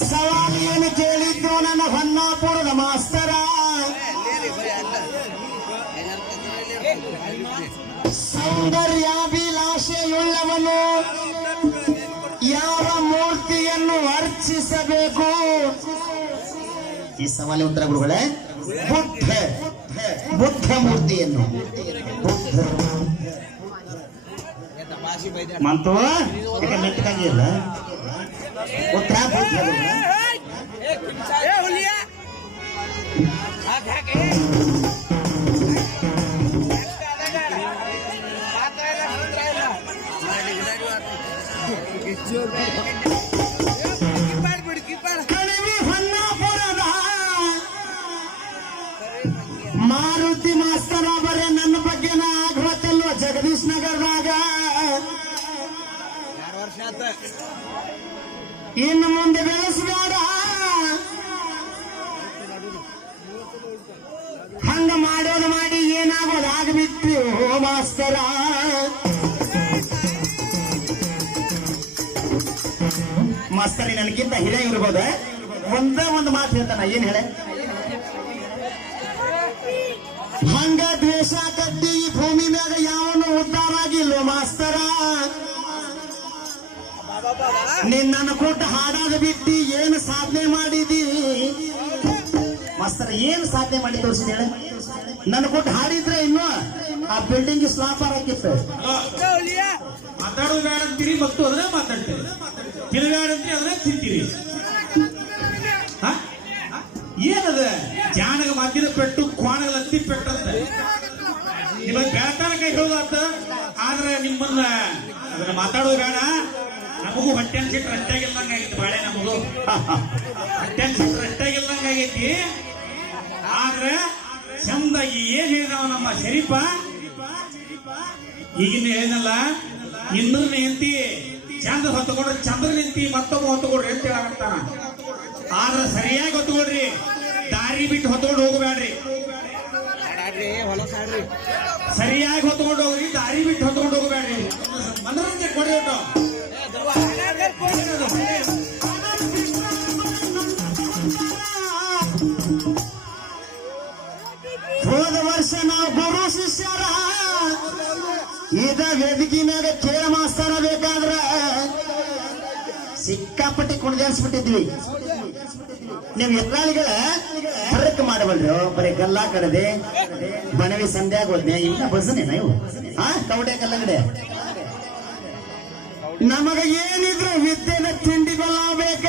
ಸವಾಲು ಏನು ಕೇಳಿದ್ದು ನನ್ನ ಹೊನ್ನಾಪುರದ ಮಾಸ್ತರ. ಸೌಂದರ್ಯಾಭಿಲಾಷೆಯುಳ್ಳವನು ಯಾವ ಮೂರ್ತಿಯನ್ನು ಅರ್ಚಿಸಬೇಕು? ಈ ಸವಾಲಿನ ಉತ್ತರ ಗುರುಗಳೇ, ಬುದ್ಧ ಮೂರ್ತಿಯನ್ನು. ಮಂತು ಮೆಟ್ಟಕಾಗಿ ಇಲ್ಲ ಉತ್ತರ ಬುದ್ಧ. ಮಾರುತಿ ಮಾಸ್ತರ ಬರೇ ನನ್ನ ಬಗ್ಗೆನ ಆಗ್ವತ್ತಲ್ವ ಜಗದೀಶ್ ನಗರದಾಗ. ಇನ್ನು ಮುಂದೆ ಬೆಳೆಸಬೇಡ, ಹಂಗ ಮಾಡೋದು ಮಾಡಿ ಏನಾಗೋದು ಆಗ್ಬಿಟ್ಟು ಮಾಸ್ತರ. ಮಾಸ್ತರಿ ನನಗಿಂತ ಹಿರಿಯ ಇರ್ಬೋದ, ಒಂದೇ ಒಂದು ಮಾತು ಹೇಳ್ತಾನ. ಏನ್ ಹೇಳೆ? ಹಂಗ ದ್ವೇಷ ಕಟ್ಟಿ ಈ ಭೂಮಿ ಮ್ಯಾಗ ಯಾವನು ಉದ್ಧಾರ ಆಗಿಲ್ಲೋ ಮಾಸ್ತರ. ನಿನ್ನ ಕೊಟ್ಟು ಹಾಡಾದ ಬಿಟ್ಟು ಏನು ಸಾಧನೆ ಮಾಡಿದಿ ಮಾಸ್ತರ? ಏನು ಸಾಧನೆ ಮಾಡಿ ತೋರಿಸಿದ ಹೇಳ? ನನ್ನ ಕೊಟ್ಟು ಹಾಡಿದ್ರೆ ಇನ್ನು ಆ ಬಿಲ್ಡಿಂಗ್ ಸ್ಲಾಪ್ ಹಾಕಿತ್ತು. ಮಾತಾಡೋದು ಬೇಡ ಅಂತೀರಿ ಮತ್ತು ಅದನ್ನ ಮಾತಾಡ್ತೀರಿ, ತಿರುಗಾಡಂತೀರಿ ಅದನ್ನ ತಿಂತೀರಿ. ಏನದ ಜಾನಗ ಮದ್ದಿನ ಪೆಟ್ಟು ಕೋಣಗಳ ಹತ್ತಿ ಪೆಟ್ಟಂತ ನಿಮಗೆ ಬೆಳತಾನ ಕೈ ಹೋದಾತ. ಆದ್ರೆ ನಿಮ್ಮನ್ನ ಅದನ್ನ ಮಾತಾಡೋದು ಬೇಡ. ನಮಗೂ ಹೊಟ್ಟೆನ್ ಸಿಟ್ಟು ರಟ್ಟಾಗಿಲ್ದಂಗ ಆಗೈತಿ. ಬಾಳೆ ನಮಗೂ ಹೊಟ್ಟೆನ್ ಸಿಟ್ಟು ರಟ್ಟಾಗಿಲ್ದಂಗ ಆಗೈತಿ. ಆದ್ರೆ ಚಂದಾಗಿ ಏನ್ ಹೇಳಿದವ ನಮ್ಮ ಶರೀಫ, ಈಗಿನ ಹೇಳಿನಲ್ಲ, ಇಂದ್ರ ನಿಂತಿ ಚಂದ್ರ ಹೊತ್ತುಕೊಡ್ರಿ, ಚಂದ್ರ ನಿಂತಿ ಮತ್ತೊಬ್ಬ ಹೊತ್ತುಕೊಡ್ರಿ ಅಂತ ಹೇಳಾಕತ್ತಾನ. ಆದ್ರೆ ಸರಿಯಾಗಿ ಹೊತ್ಕೊಡ್ರಿ, ದಾರಿ ಬಿಟ್ಟು ಹೊತ್ಕೊಂಡು ಹೋಗಬೇಡ್ರಿ. ಸರಿಯಾಗಿ ಹೊತ್ಕೊಂಡು ಹೋಗ್ರಿ, ದಾರಿ ಬಿಟ್ಟು ಹೊತ್ಕೊಂಡು ಹೋಗಬೇಡ್ರಿ. ಮನರಂಜನೆ ಕೊಡಿ. ಹೋದ ವರ್ಷ ನಾವು ಗುರು ಶಿಷ್ಯರ ಇದ ವೇದಿಕೆನಾಗ ಕೇಳ ಮಾಸ್ತರ ಬೇಕಾದ್ರ ಸಿಕ್ಕಾಪಟ್ಟಿ ಕುಣಿದಾಡ್ಸ್ಬಿಟ್ಟಿದ್ವಿ. ನೀವು ಎತ್ತಾಳಿಗಳ ಹೊರಕ್ ಮಾಡಬಲ್ರಿ, ಬರೀ ಗಲ್ಲ ಕಡದೆ ಬಣವಿ ಸಂಧ್ಯಾಗ ಹೋದ್ನೆ ಇಲ್ಲ ಬಸನೆ ನಾವು ಕವಡೆ ಕಲ್ಲಂಗಡೆ. ನಮಗ ಏನಿದ್ರು ವಿದ್ಯೆನ ತಿಂಡಿ ಬಲ್ಲ ಬೇಕ.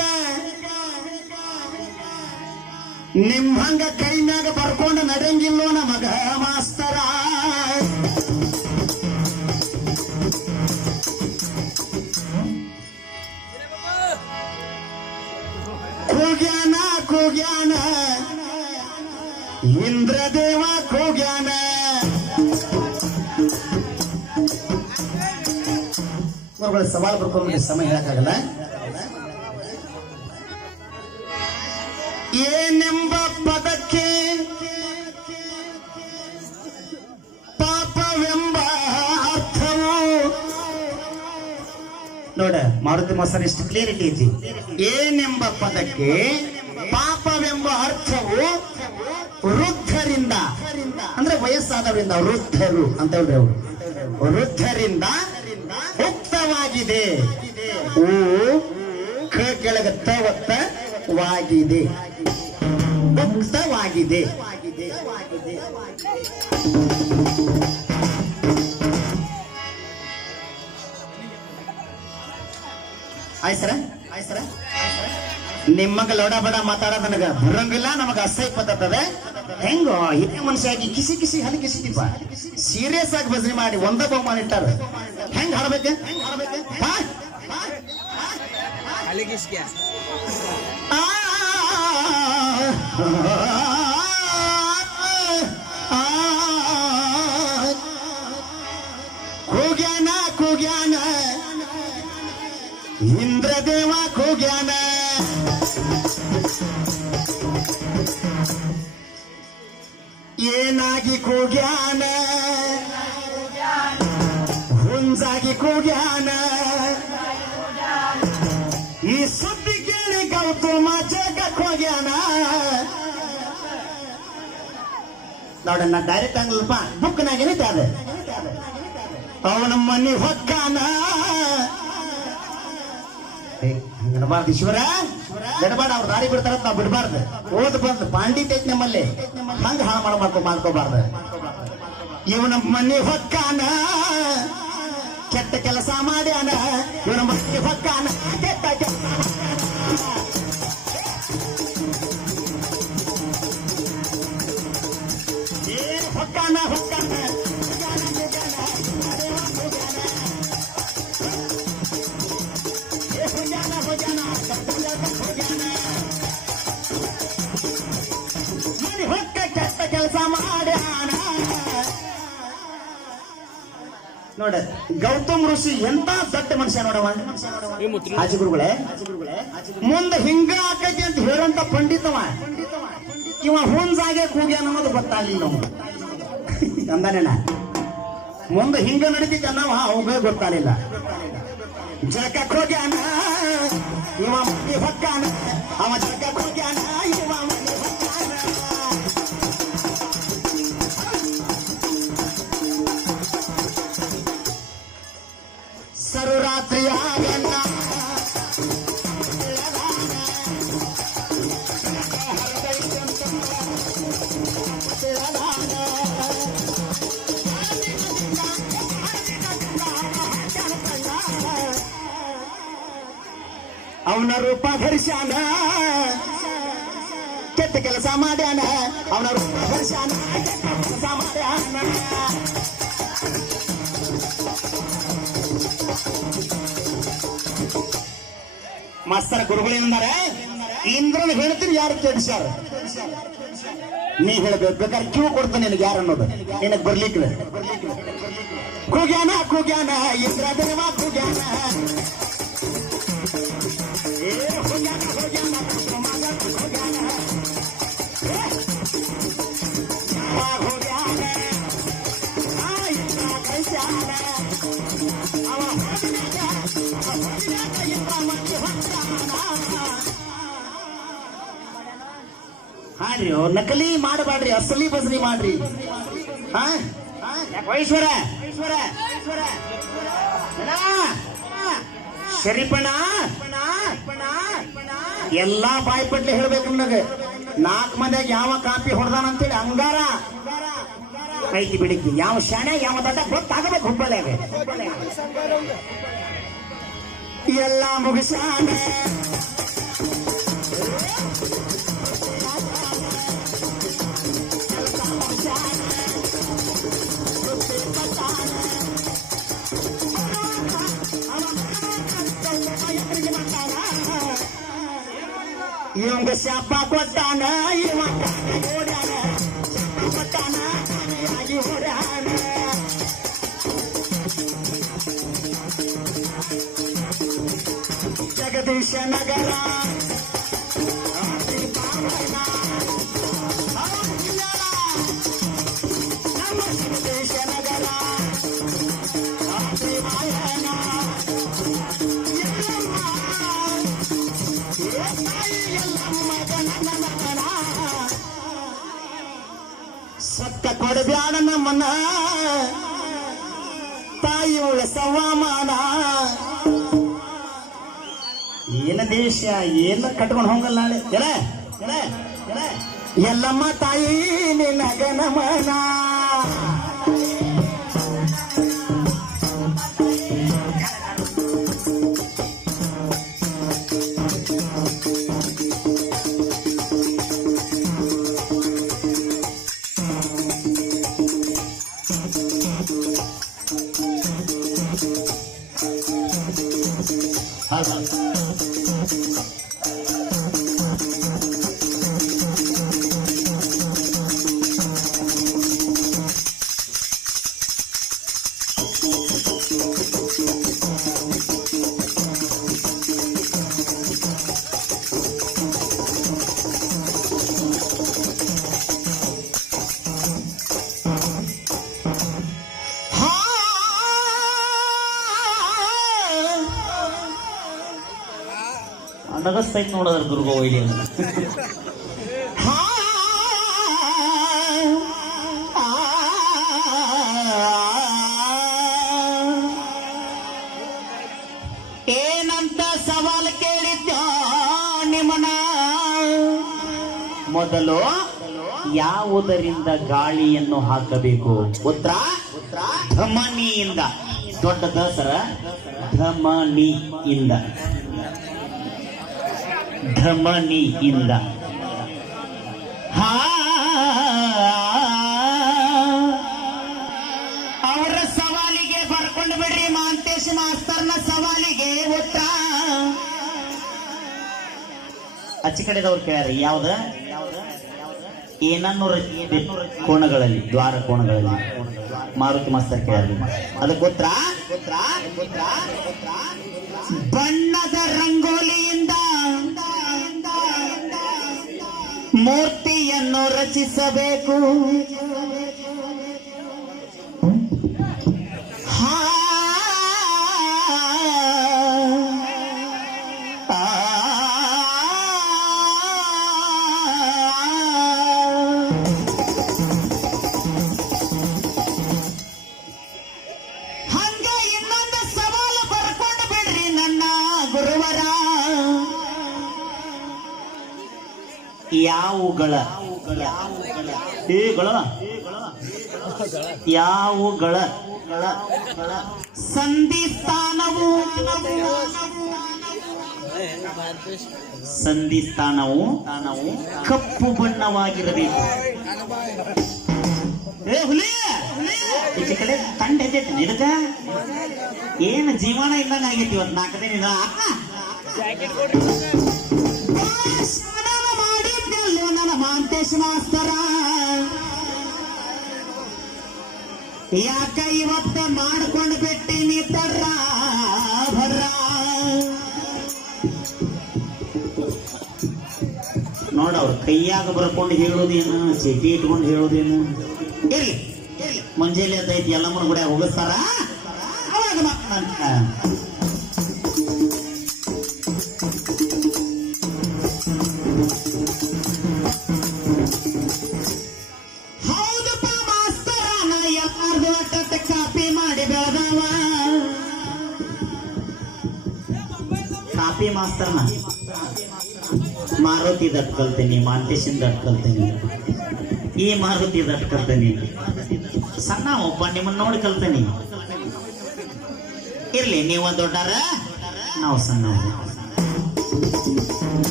ನಿಮ್ ಹಂಗ ಕೈ ಮ್ಯಾಗ ಬರ್ಕೊಂಡು ನಡೆಯಂಗಿಲ್ಲೋ ನಮಗ ಮಾಸ್ತರ. ಕೂಗ್ಯಾನ ಕೂಗ್ಯಾನ ಇಂದ್ರದೇವ ಕೂಗ್ಯಾನ. ಸವಾಲು ಬರ್ಕೊಂಡು ಸಮಯ ಹೇಳಕ್ಕಾಗಲ್ಲ. ಏನೆಂಬ ಪದಕ್ಕೆ ಪಾಪವೆಂಬ ಅರ್ಥವು. ನೋಡ ಮಾರುತಿ ಮಾಸ್ತರ್ ಎಷ್ಟು ಕ್ಲಿಯರಿಟಿ ಐತಿ. ಏನೆಂಬ ಪದಕ್ಕೆ ಪಾಪವೆಂಬ ಅರ್ಥವು ವೃದ್ಧರಿಂದ, ಅಂದ್ರೆ ವಯಸ್ಸಾದವರಿಂದ, ವೃದ್ಧರು ಅಂತ ಹೇಳ್ರಿ ಅವರು, ವೃದ್ಧರಿಂದ ಉಕ್ತವಾಗಿದೆ. ಓ ಕೆಳಗ ತವತ್ತವಾಗಿದೆ, ಮುಕ್ತವಾಗಿದೆ. ಆಯ್ತು ಸರ, ನಿಮ್ಮಗ ಲೋಡ ಬಡ ಮಾತಾಡೋದು ನನಗ ಬರಂಗಿಲ್ಲ, ನಮಗ ಅಸಹ್ಯ ಪದ್ಧತದ. ಹೆಂಗೋ ಹಿರಿಯ ಮನುಷ್ಯಾಗಿ ಕಿಸಿ ಕಿಸಿ ಹಲಿ ಕಿಸಿದೀಪ, ಸೀರಿಯಸ್ ಆಗಿ ಭಜನೆ ಮಾಡಿ ಒಂದ ಬಹುಮಾನ ಇಟ್ಟಾರ. ಹೆಂಗ್ ಹಾಡ್ಬೇಕ? ಕೂಗ್ಯಾನ ಕೂಗ್ಯಾನ ಇಂದ್ರದೇವ ಕೂಗ್ಯಾನ. ಏನಾಗಿ ಕೂಗ್ಯಾನ, ಹುಂಜಾಗಿ ಕೂಗ್ಯಾನ. ಈ ಸುದ್ದಿ ಕೇಳಿ ಗೌತಮ ಜಗಕ್ ಹೋಗ್ಯಾನ ನೋಡಣ್ಣ ಡೈರೆಕ್ಟ್ ಆಗಲ್ಲಪ್ಪ ಬುಕ್ನಾಗೇನೈತೆ ಅದ ಅವನ ಮನೆ ಹೊಕ್ಕಾನ ಬಿಡಬಾರ್ದು ಈಶ್ವರ ಬಿಡಬಾರ್ದು ಅವ್ರು ದಾರಿ ಬಿಡ್ತಾರ ನಾವು ಬಿಡಬಾರ್ದು ಓದ್ ಬಂದು ಪಾಂಡಿತ್ ಐತಿ ನಮ್ಮಲ್ಲಿ ಹಂಗ ಹಾಳು ಮಾಡ್ಕೋಬಾರ್ದು ಇವನ ಮನೆ ಹೊಕ್ಕಾನ ಕೆಟ್ಟ ಕೆಲಸ ಮಾಡ್ಯಾನ ಇವನ ಮನೆ ಹೊಕ್ಕಾನ ಕೆಟ್ಟ ಕೆಲಸ ಹೊಕ್ಕಾನ ಹೊಕ್ಕಾನ ಹೊಕ್ಕ ಕೆಟ್ಟ ಕೆಲಸ ಮಾಡ್ಯಾನ ನೋಡ ಗೌತಮ್ ಋಷಿ ಎಂತ ದೊಡ್ಡ ಮನುಷ್ಯ ನೋಡವ ಆಚಿಗುರುಗಳೇ ಮುಂದೆ ಹಿಂಗ ಆಕೈತಿ ಅಂತ ಹೇಳಂತ ಪಂಡಿತವ ಇವ ಹುಂಜಾಗೆ ಕೂಗ್ಯಾನ ಅನ್ನೋದು ಗೊತ್ತಾಗ್ಲಿಲ್ಲ ನಮ್ಗೆ ಅಂದಾನೇನ ಮುಂದೆ ಹಿಂಗ ನಡೀತಿದ್ದ ನಾವು ಅವಾಗ ಗೊತ್ತಾಗಲಿಲ್ಲ ಜಗಕ್ ಹೋಗ್ಯಾನ ಇವ ಮನೆ ಹೊಕ್ಕಾನ ಅವ ಜಗಕ್ ಹೋಗ್ಯಾನ ಇವ ಮನೆ ಹೊಕ್ಕಾನ ಸರುರಾತ್ರಿ ಆಗಣ್ಣ ಅವನ ರೂಪ ಧರಿಸ್ಯಾನ ಕೆಟ್ಟ ಕೆಲಸ ಮಾಡ್ಯಾನ ಅವನ ರೂಪ ಧರಿಸ್ಯಾನ ಕೆಟ್ಟ ಕೆಲಸ ಮಾಡ್ಯಾನ ಮಾಸ್ತರ ಗುರುಗಳೇನಂದಾರೆ ಇಂದ್ರನ ಹೇಳ್ತೀನಿ ಯಾರು ಕೇಳಿಸ್ಯಾರ ನೀ ಹೇಳ್ಬೇಕು ಬೇಕಾದ್ರೆ ಕ್ಯೂ ಕೊಡ್ತಾನೆ ನಿನಗೆ ಯಾರು ಅನ್ನೋದು ನಿನಗೆ ಬರ್ಲಿಕ್ಕೆ ಕೂಗ್ಯಾನ ಕೂಗ್ಯಾನ ಇಂದ್ರ ದೇವ ಕೂಗ್ಯಾನ ಹಾಡ್ರಿ ನಕಲಿ ಮಾಡಬೇಡ್ರಿ ಅಸಲಿ ಬಸಲಿ ಮಾಡ್ರಿ ಈಶ್ವರ ಶರೀಫಣ್ಣ ಎಲ್ಲಾ ಬಾಯಿ ಪಟ್ಲೆ ಹೇಳ್ಬೇಕು ನನಗೆ 4 ಮಂದಿಯಾಗ ಯಾವ ಕಾಪಿ ಹೊಡೆದಾನ ಅಂತೇಳಿ ಅಂಗಾರ ಐತಿ ಬಿಡಿಕಿ ಯಾವ ಶಾಣೆ ಯಾವ ದಡ್ಡ ಗೊತ್ತಾಗಬೇಕು ಹುಬ್ಬಳ್ಳಿಯಾಗ ಎಲ್ಲ ಮುಗಿಸಾನ ಇವಂಗ ಶಾಪ ಕೊಟ್ಟಾನ ಇವ ಓಡ್ಯಾನ ಕೊಟ್ಟಾನ ಆಗಿ ಓಡ್ಯಾನ ಜಗದೀಶ ನಗರ ನಮ್ಮ ಜಗದೀಶ ನಗರ ಸತ್ತ ಕೊಡಬ್ಯಾಡ ನಮ್ಮನ್ನ ತಾಯಿ ಉಳಿಸವಾಮಾನ ಏನ ದೇಶ ಏನ ಕಟ್ಕೊಂಡು ಹೋಗಲ್ಲ ನಾಳೆ ಎಲ್ಲಮ್ಮ ತಾಯಿ ನಿನಗ ನಮನ ನಗಸ್ತೈತ್ ನೋಡೋದ್ರ ದುರ್ಗ ಒಯ್ಲಿ ಹಾ ಏನಂತ ಸವಾಲು ಕೇಳಿದ್ದ ನಿಮ್ಮನ ಮೊದಲು ಯಾವುದರಿಂದ ಗಾಳಿಯನ್ನು ಹಾಕಬೇಕು ಉತ್ತರ ಧಮನಿಯಿಂದ ದೊಡ್ಡ ದಸರ ಧಮನಿಯಿಂದ ಧಮನಿಯಿಂದ ಹಾ ಅವರ ಸವಾಲಿಗೆ ಬರ್ಕೊಂಡು ಬಿಡ್ರಿ ಮಾಂತೇಶ್ ಮಾಸ್ತರ್ನ ಸವಾಲಿಗೆ ಉತ್ತರ ಅಚ್ಚಿ ಕಡೆದವ್ರು ಕೇಳ್ರಿ ಯಾವ್ದ ಏನನ್ನು ಕೋಣಗಳಲ್ಲಿ ದ್ವಾರ ಕೋಣಗಳಲ್ಲಿ ಮಾರುತಿ ಮಾಸ್ತರ್ ಕೇಳ್ರಿ ಅದಕ್ಕೆ ಉತ್ತರ ಬಣ್ಣದ ರಂಗೋಲಿಯಿಂದ ಮೂರ್ತಿಯನ್ನು ರಚಿಸಬೇಕು ಹಾ ಹಂಗ ಇನ್ನೊಂದು ಸವಾಲು ಬರ್ಕೊಂಡು ಬಿಡ್ರಿ ನನ್ನ ಗುರುವರ ಯಾವುಗಳ ಯಾವುಗಳ ಸಂಧಿಸ್ಥಾನವು ಕಪ್ಪು ಬಣ್ಣವಾಗಿರಬೇಕು ಏ ಹುಲಿ ಈಚೆ ಕಡೆ ಕಂಡ ಎದ್ದೈತಿ ನಿನಗ ಏನು ಜೀವನ ಇಲ್ಲಂಗ ಆಗೈತಿ ಇವತ್ತು 4 ದಿನ ಮಾಡಿದ್ದಲ್ಲೋ ನನ್ನ ಮಾಂತೇಶ್ ಮಾಸ್ತರ ಯಾಕ ಇವತ್ತ ಮಾಡ್ಕೊಂಡು ಬಿಟ್ಟಿನಿ ತರ್ರ ಭರ್ರ ನೋಡ ಅವ್ರ ಕೈಯಾಗ ಬರ್ಕೊಂಡು ಹೇಳೋದೇನು ಚೀಟಿ ಇಟ್ಕೊಂಡು ಹೇಳೋದೇನು ಇರ್ಲಿ ಮುಂಜಾನೆ ಅದೈತಿ ಎಲ್ಲಮ್ಮನ ಗುಡಿಯಾಗ ಹೋಗಿಸ್ತಾರ ಅವಾಗ ಮಕ್ಕಳಂತ ಹೌದಪ್ಪ ಮಾಸ್ತರನ ಎಲ್ಲಾರ್ದು ಅಟ್ಟ ಕಾಪಿ ಮಾಡಿ ಬೆಳೆದವ ಕಾಪಿ ಮಾಸ್ತರ್ನ ಮಾರುತಿ ದಟ್ ಕಲ್ತೀನಿ ಮಾಂತೇಶನ್ ದಟ್ ಕಲ್ತೀನಿ ಈ ಮಾರುತಿ ದಟ್ ಕಲ್ತೀನಿ ಸಣ್ಣ ಒಬ್ಬ ನಿಮ್ಮನ್ನ ನೋಡಿ ಕಲ್ತೀನಿ ಇರ್ಲಿ ನೀವು ದೊಡ್ಡರ ನಾವು ಸಣ್ಣ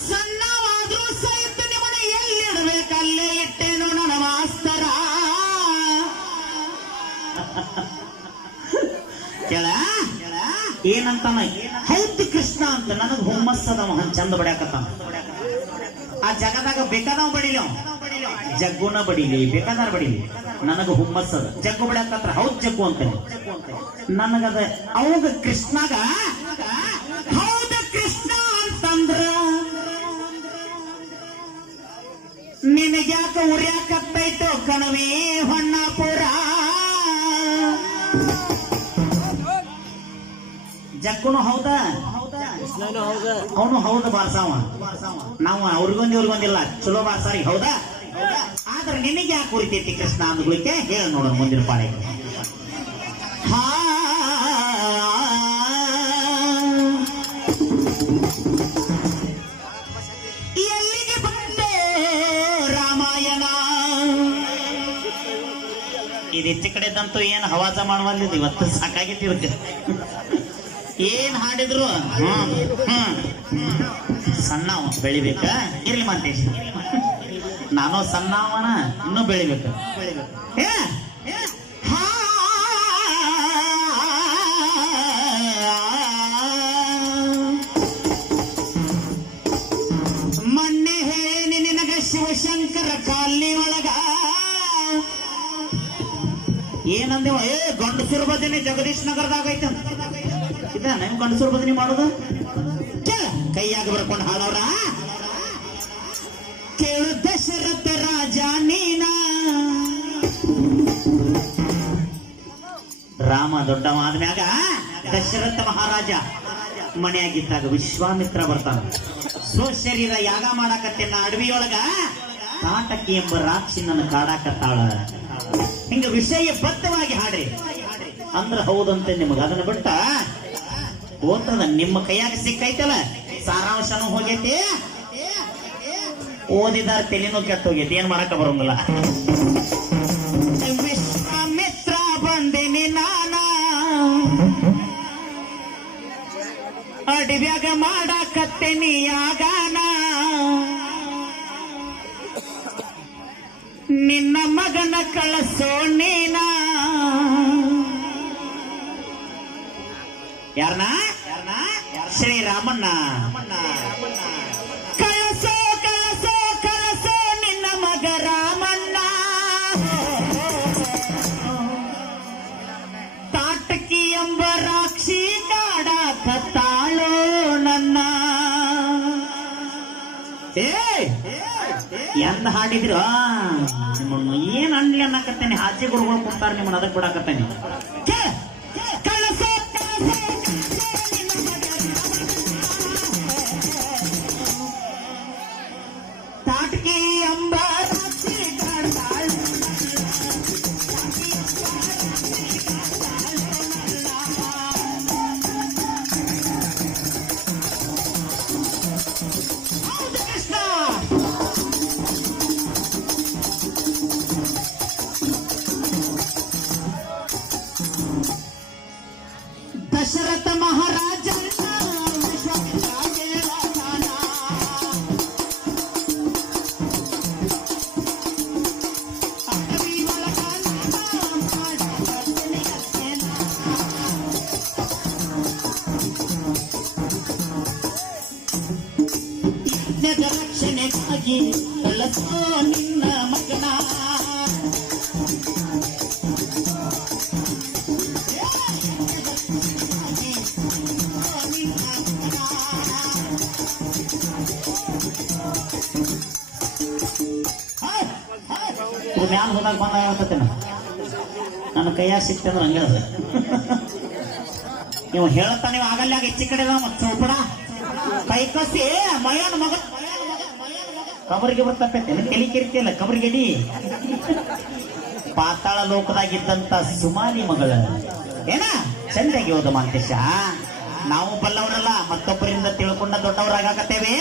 ಸಣ್ಣವಾದ್ರೂ ಸಹಿತ ನಿಮ್ಮನ್ನ ಎಲ್ಲಿಡ್ಬೇಕಲ್ಲೇ ಇಟ್ಟೇನು ನನ್ನ ಮಾಸ್ತರ ಕೇಳ ಏನಂತಾನ ಹೌದು ಕೃಷ್ಣ ಅಂತ ನನಗ್ ಹುಮ್ಮಸ್ಸದ ಮಹನ್ ಚಂದ ಬಡ್ಯಾಕತ್ತಾನ ಆ ಜಗದಾಗ ಬೇಕಾದವ ಬಡಿಲಿ ಜಗ್ಗುನ ಬಡಿಲಿ ಬೇಕಾದಾರ ಬಡಿಲಿ ನನಗ ಹುಮ್ಮಸ್ಸದ ಜಗ್ಗು ಬಡ್ಯಾಕತ್ರ ಹೌದ್ ಜಗ್ಗು ಅಂತಾನೆ ನನಗದ ಅವಾಗ ಕೃಷ್ಣಾಗ ಹೌದ ಕೃಷ್ಣ ಅಂತಂದ್ರ ನಿನಗ್ಯಾಕ ಉರ್ಯಾಕತ್ತೈತೋ ಕಣವೇ ಹೊನ್ನಾಪುರ ಜಗ್ಗುನು ಹೌದಾ ಅವನು ಹೌದು ಬಾರ್ಸಾವ ನಾವು ಅವ್ರಿಗೊಂದಿಲ್ಲ ಚಲೋ ಬಾರ್ಸಾರಿ ಹೌದಾ ಆದ್ರೆ ನಿನಗೆ ಯಾಕೆ ಉರಿತೈತಿ ಕೃಷ್ಣ ಅಂದ್ಗಳಿಗೆ ಹೇಳ ನೋಡೋಣ ಮುಂದಿನ ಪಾಳೆ ಹಾ ಎಲ್ಲಿಗೆ ಬಂದೆ ರಾಮಾಯಣ ಇದಿಚ್ಚ ಕಡೆದಂತೂ ಏನು ಹವಾಜ ಮಾಡುವಲ್ಲಿದ್ದು ಇವತ್ತು ಸಾಕಾಗಿತ್ತು ಇದಕ್ಕೆ ಏನ್ ಹಾಡಿದ್ರು ಸಣ್ಣವ ಬೆಳಿಬೇಕ ಇರ್ಲಿ ಮಾಂತೇಶ್ ನಾನು ಸಣ್ಣವನ ಇನ್ನೂ ಬೆಳಿಬೇಕ ಮೊನ್ನೆ ಹೇಳಿ ನಿನಗ ಶಿವಶಂಕರ ಕಾಲನಿ ಒಳಗ ಏನಂದೇವ ಗಂಡಸೂರ್ ಬದನೆ ಜಗದೀಶ್ ನಗರದಾಗ ಐತೆ ಇದ ನಮ್ ಗಂಡಸೂರ್ ಬದನೆ ಮಾಡೋದು ಕೈಯಾಗ ಬರ್ಕೊಂಡು ಹಾಡೋರ ಕೇಳು ದಶರಥ ರಾಜ ನೀನ ರಾಮ ದೊಡ್ಡವ ಆದ್ಮ್ಯಾಗ ದಶರಥ ಮಹಾರಾಜ ಮನೆಯಾಗಿದ್ದಾಗ ವಿಶ್ವಾಮಿತ್ರ ಬರ್ತಾನ. ಸ್ವಶರೀರ ಯಾಗ ಮಾಡಾಕತ್ತೇನ ಅಡವಿಯೊಳಗ ತಾಟಕಿ ಎಂಬ ರಾಕ್ಷಿ ನನ್ನ ಕಾಡಾಕತ್ತಾಳ. ಹಿಂಗ ವಿಷಯ ಬದ್ಧವಾಗಿ ಹಾಡ್ರಿ ಅಂದ್ರ ಹೌದಂತೆ ನಿಮಗ. ಅದನ್ನ ಬಿಟ್ಟ ಓದ್ತದ ನಿಮ್ಮ ಕೈಯಾಗ ಸಿಕ್ಕೈತಲ್ಲ, ಸಾರಾಂಶನೂ ಹೋಗೈತಿ, ಓದಿದಾರ ತಲೆನೂ ಕೆಟ್ಟ ಹೋಗೈತಿ, ಏನ್ ಮಾಡಾಕ ಬರೋಂಗಿಲ್ಲ. ವಿಶ್ವಾಮಿತ್ರ ಬಂದಿನಿ ನಾನ ಅಡವ್ಯಾಗ ಮಾಡಾಕತ್ತೇನಿ ಯಾಗಾನ, ನಿನ್ನ ಮಗನ ಕಳಸೋ ನೀನ. ಯಾರನ? ಶ್ರೀರಾಮಣ್ಣ. ಕಳಸೋ ಕಳಸೋ ಕಳಸೋ ನಿನ್ನ ಮಗ ರಾಮಣ್ಣ, ತಾಟಕಿ ಎಂಬ ರಾಕ್ಷಿ ಕಾಡಾಕತ್ತಾಳೋ ನನ್ನ. ಎಂದ ಹಾಡಿದ್ರು ನಿಮ್ಮನ್ನು ಏನ್ ಅನ್ಲಿ ಅನ್ನಕತ್ತೇನೆ. ಹಾಜಿ ಗುರುಗಳು ಕೊಡ್ತಾರೆ ನಿಮ್ಮನ್ನ, ಅದಕ್ಕೆ ಬಿಡಾಕತ್ತೇನೆ. ತಾಟಕಿ ಎಂಬ ರಾಕ್ಷಿ ಕಾಡಾಳ ಕೃಷ್ಣ. ದಶರಥ ಮಹಾರಾಜ ರಕ್ಷಣೆಗಾಗಿ ಕಳಸೋ ನಿನ್ನ ಮಗನ. ಮ್ಯಾಲ ಹೋದಾಗ ಬಂದಾಗ ಹೇಳ್ತೇನೆ, ನನ್ನ ಕೈಯಾಗ ಸಿಕ್ತಂದ್ರೆ ಹಂಗೆ ಅದ. ನೀವು ಹೇಳ್ತಾ ನೀವು ಆಗಲ್ಲಾಗ ಹೆಚ್ಚಿ ಕಡೆ ಚೌಪಡ ಕೈ ಕಸಿ ಮಯನ ಮಗ ಕಬರಿಗೆ ಬರ್ತಪ್ಪೈತೆ ತಲೆ ಕಿರಿತಿಯಲ್ಲ ಕಬರಿಗೆಡಿ. ಪಾತಾಳ ಲೋಕದಾಗಿದ್ದಂತ ಸುಮಾಲಿ ಮಗಳ ಏನ ಚಂದಾಗಿ ಹೋದ ಮಾಂತೇಶ. ನಾವು ಬಲ್ಲವರಲ್ಲ, ಮತ್ತೊಬ್ಬರಿಂದ ತಿಳ್ಕೊಂಡ ದೊಡ್ಡವರಾಗತ್ತೇವೆ,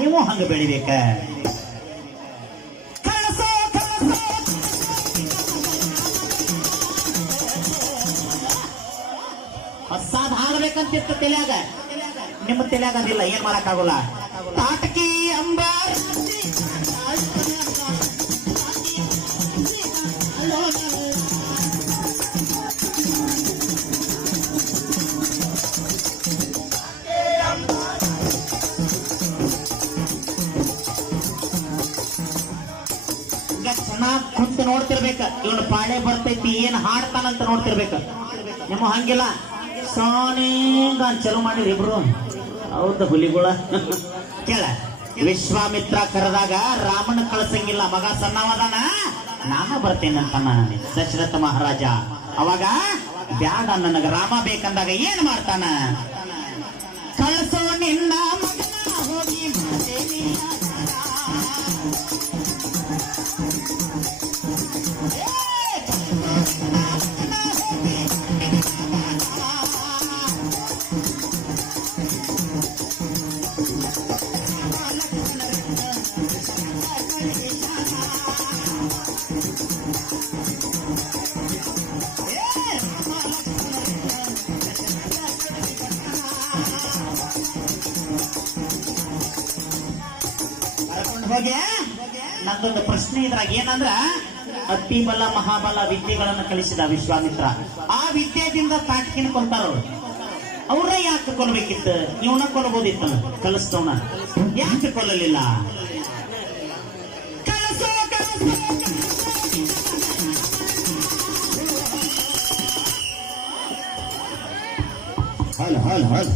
ನೀವು ಹಂಗ ಬೆಳಿಬೇಕ. ಹೊಸಾದ್ ಹಾಡ್ಬೇಕಂತಿತ್ತು ತಲೆಯಾಗ, ನಿಮ್ಮ ತಲೆಯಾಗ ಅದಿಲ್ಲ, ಏನ್ ಮಾಡಕ್ಕಾಗಲ್ಲ. ತಾಟಕಿ ಅಂಬ ಚೆನ್ನಾಗ್ ಕುಂತು ನೋಡ್ತಿರ್ಬೇಕ, ಇವನು ಪಾಳೆ ಬರ್ತೈತಿ ಏನ್ ಹಾಡ್ತಾನಂತ ನೋಡ್ತಿರ್ಬೇಕ. ನಿಮ್ಮ ಹಂಗಿಲ್ಲ ಸಾನೇಂಗ ಚಲೋ ಮಾಡಿರಿ ಇಬ್ರು. ಹೌದ ಹುಲಿಗುಳ ಕೇಳ. ವಿಶ್ವಾಮಿತ್ರ ಕರೆದಾಗ ರಾಮನ ಕಳ್ಸಂಗಿಲ್ಲ, ಮಗ ಸಣ್ಣವದಾನ, ನಾನ ಬರ್ತೇನಂತಾನ ದಶರಥ ಮಹಾರಾಜ. ಅವಾಗ ಬ್ಯಾಡ ನನಗ ರಾಮ ಬೇಕಂದಾಗ ಏನ್ ಮಾಡ್ತಾನ, ಕಳ್ಸೋ ನಿನ್ನ ಮಗನ ಹೋಗಿ ಹೋಗಿ. ನಂದೊಂದು ಪ್ರಶ್ನೆ ಇದ್ರಾಗ ಏನಂದ್ರ, ಅತಿ ಬಲ ಮಹಾಬಲ ವಿದ್ಯೆಗಳನ್ನು ಕಲಿಸಿದ ವಿಶ್ವಾಮಿತ್ರ. ಆ ವಿದ್ಯೆದಿಂದ ತಾಟಕಿನ ಕೊಂತಾರ. ಅವ್ರ ಯಾಕೆ ಕೊಲ್ಬೇಕಿತ್ತು? ಇವನ ಕೊಲ್ಬೋದಿತ್ತು, ಕಲಿಸ್ತವನ ಯಾಕೆ ಕೊಲ್ಲಲಿಲ್ಲ? ಹಲ್ ಹಲ್ ಹಲ್